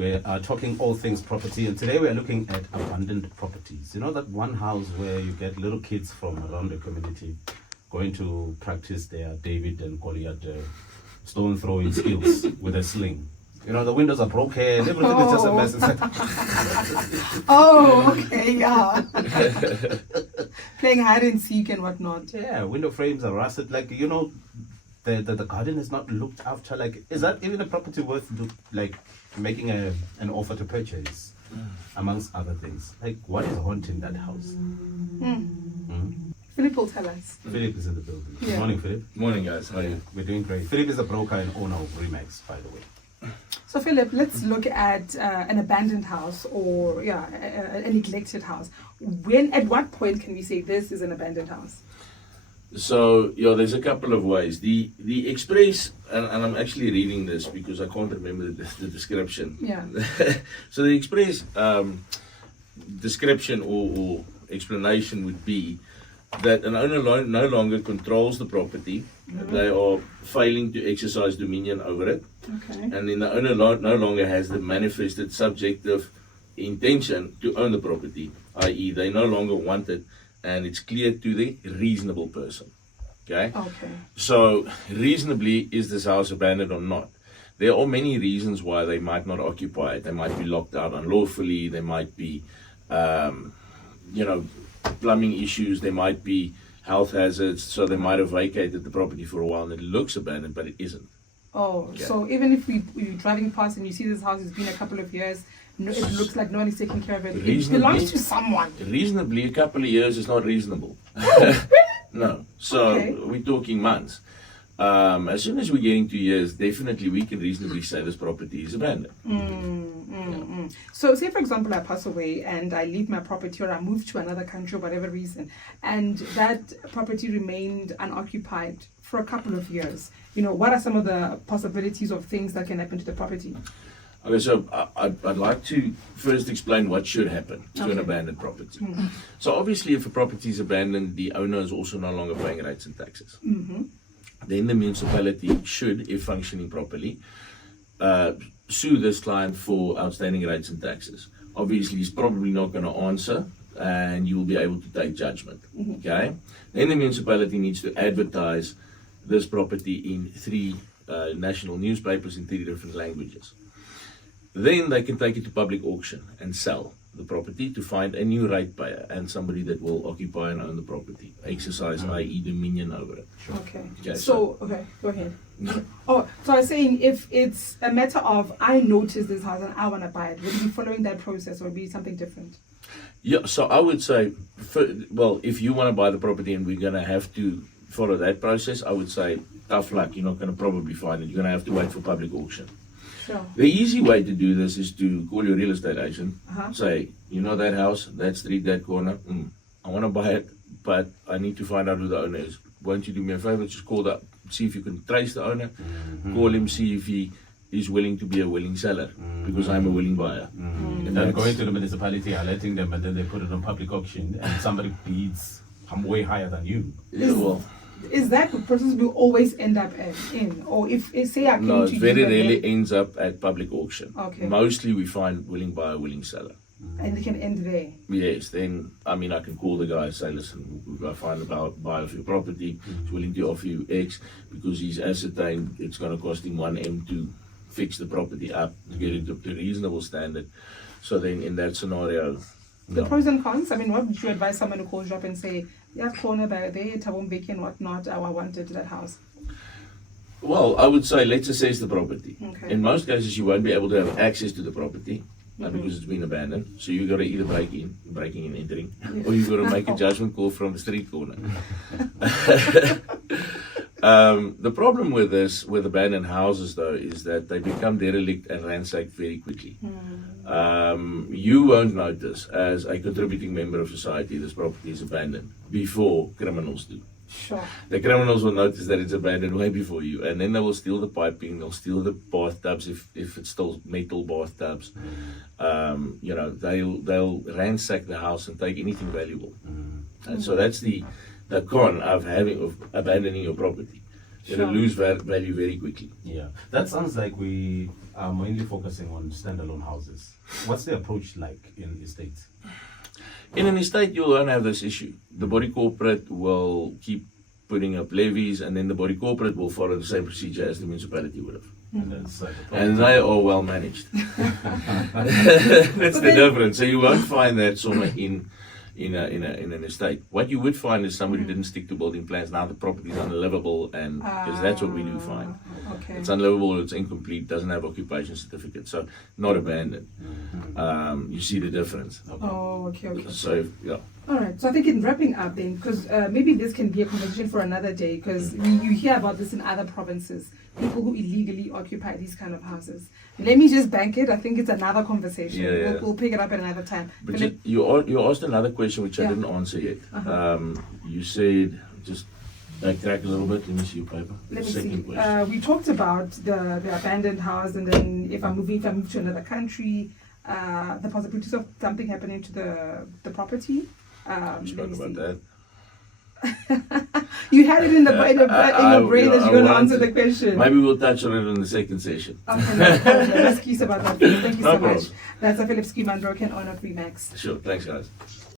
We are talking all things property, and today we are looking at abandoned properties. You know that one house where you get little kids from around the community going to practice their David and Goliath stone throwing skills with a sling. You know, the windows are broken, everything is just a mess. It's like Oh, okay, yeah. Playing hide and seek and whatnot. yeah, window frames are rusted. Like, you know, the garden is not looked after. Like, is that even a property worth making an offer to purchase, amongst other things? Like, what is haunting that house? Philip will tell us. Philip is in the building. Yeah. Good morning, Philip. Morning, guys. How are you? We're doing great. Philip is the broker and owner of REMAX, by the way. So Philip, let's look at an abandoned house or a neglected house. At what point can we say this is an abandoned house? So, there's a couple of ways. The Express, and I'm actually reading this because I can't remember the description. Yeah. So the Express description or explanation would be that an owner no longer controls the property. They are failing to exercise dominion over it. Okay. And then the owner no longer has the manifested subjective intention to own the property, i.e. they no longer want it, and it's clear to the reasonable person. Okay? Okay. So, reasonably, is this house abandoned or not? There are many reasons why they might not occupy it. They might be locked out unlawfully. There might be, plumbing issues. There might be health hazards. So they might have vacated the property for a while and it looks abandoned, but it isn't. Oh, Okay. so even if you're driving past and you see this house has been a couple of years, it looks like no one is taking care of it. It Reasonably- belongs to someone. Reasonably, a couple of years is not reasonable. No. So Okay. we're talking months. As soon as we're getting to years, definitely we can reasonably say this property is abandoned. So say for example I pass away and I leave my property or I move to another country or whatever reason, and that property remained unoccupied for a couple of years. What are some of the possibilities of things that can happen to the property? Okay, so I'd like to first explain what should happen to an Okay. abandoned property. So obviously, if a property is abandoned, the owner is also no longer paying rates and taxes. Then the municipality should, if functioning properly, sue this client for outstanding rates and taxes. Obviously, he's probably not going to answer, and you will be able to take judgment. Okay. Then the municipality needs to advertise this property in 3 national newspapers in 3 different languages. Then they can take it to public auction and sell the property to find a new ratepayer and somebody that will occupy and own the property, exercise, i.e. dominion over it. Okay. Okay, Okay, go ahead. Oh, so I was saying if it's a matter of I notice this house and I want to buy it, would you be following that process or would it be something different? Yeah, so I would say, if you want to buy the property and we're going to have to follow that process, I would say, tough luck, you're not going to probably find it. You're going to have to wait for public auction. Sure. The easy way to do this is to call your real estate agent, Uh-huh. say, that house, that street, that corner, I want to buy it, but I need to find out who the owner is. Won't you do me a favor, just call that, see if you can trace the owner, call him, see if he is willing to be a willing seller, because I'm a willing buyer. And then going to the municipality, alerting them, and then they put it on public auction, and somebody bids way higher than you. Yeah, well, Is that the process we always end up in? Or if say I came no, to it you very and rarely then- ends up at public auction. Okay. Mostly we find willing buyer, willing seller. and it can end there. Yes, then, I can call the guy and say, listen, I find a buyer of your property, he's willing to offer you X, because he's ascertained it's going to cost him 1M to fix the property up, to get it up to a reasonable standard. So then in that scenario, The no. pros and cons. What would you advise someone who calls you up and say, "Yeah, corner there, Tabon Beki and whatnot. I wanted that house." Well, I would say let's assess the property. Okay. In most cases, you won't be able to have access to the property because it's been abandoned. So you've got to either breaking and entering, or you've got to make a judgment call from the street corner. The problem with abandoned houses, though, is that they become derelict and ransacked very quickly. You won't notice, as a contributing member of society, this property is abandoned before criminals do. Sure. The criminals will notice that it's abandoned way before you, and then they will steal the piping, they'll steal the bathtubs if it's still metal bathtubs. They'll ransack the house and take anything valuable. And so that's the con of abandoning your property. it'll lose value very quickly. Yeah, that sounds like we are mainly focusing on standalone houses. What's the approach like in estates? In an estate, you won't have this issue. The body corporate will keep putting up levies, and then the body corporate will follow the same procedure as the municipality would have. And they are well managed. That's the difference. So you won't find that somewhere in an estate. What you would find is somebody didn't stick to building plans. Now the property is unlivable, and because that's what we do find. Okay. It's unlivable, it's incomplete, doesn't have occupation certificate, so not abandoned. You see the difference. Oh, okay. So yeah. All right. So I think in wrapping up then, because maybe this can be a conversation for another day, because you hear about this in other provinces, people who illegally occupy these kind of houses. Let me just bank it. I think it's another conversation. Yeah. We'll pick it up at another time. But you asked another question which I didn't answer yet. You said, just backtrack a little bit. Let me see your paper. Let me Second see. question. We talked about the abandoned house, and then if I move to another country, the possibilities of something happening to the property. We spoke about that. You had it in your brain that you're going to answer the question. Maybe we'll touch on it in the second session. Okay, no problem. Excuse about that. Thank you No so much. problem. That's a Philip Schiemann, broker and owner of REMAX. Sure. Thanks, guys.